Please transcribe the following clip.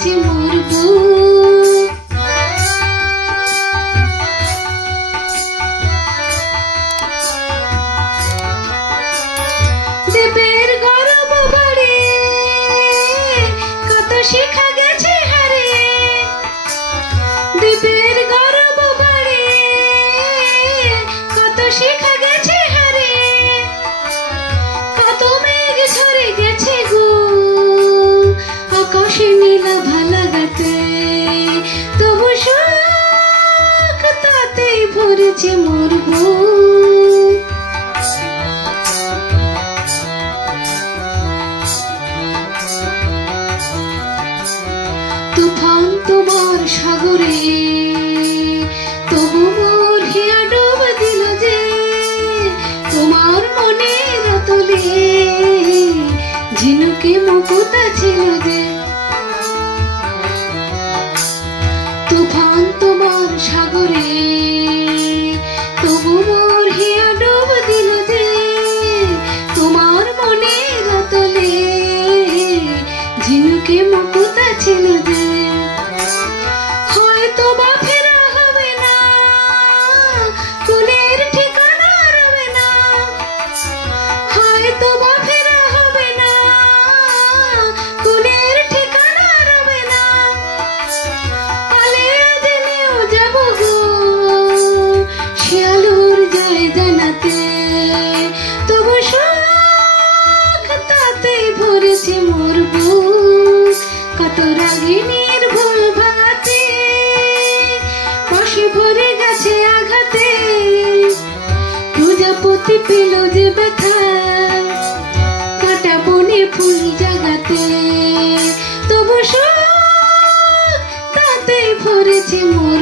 ভরেছে মোর ভরেছে মোর তুফান তোমার সাগরে, তবু মোর হিয়া ডুব দিল যে, তোমার মনের তলে ঝিনুকে মুকুতা ছিল যে। মুকুতা ছিল যে হয়তো ঠিকানা রবে না। হয়তো ঠিকানা রবে না। আলেয়া দিনেও যাব গো তবু সুখ তাতে ভরেছে মোর ফুল জাগাতে। তবু শোক তাতে ভরেছে মোর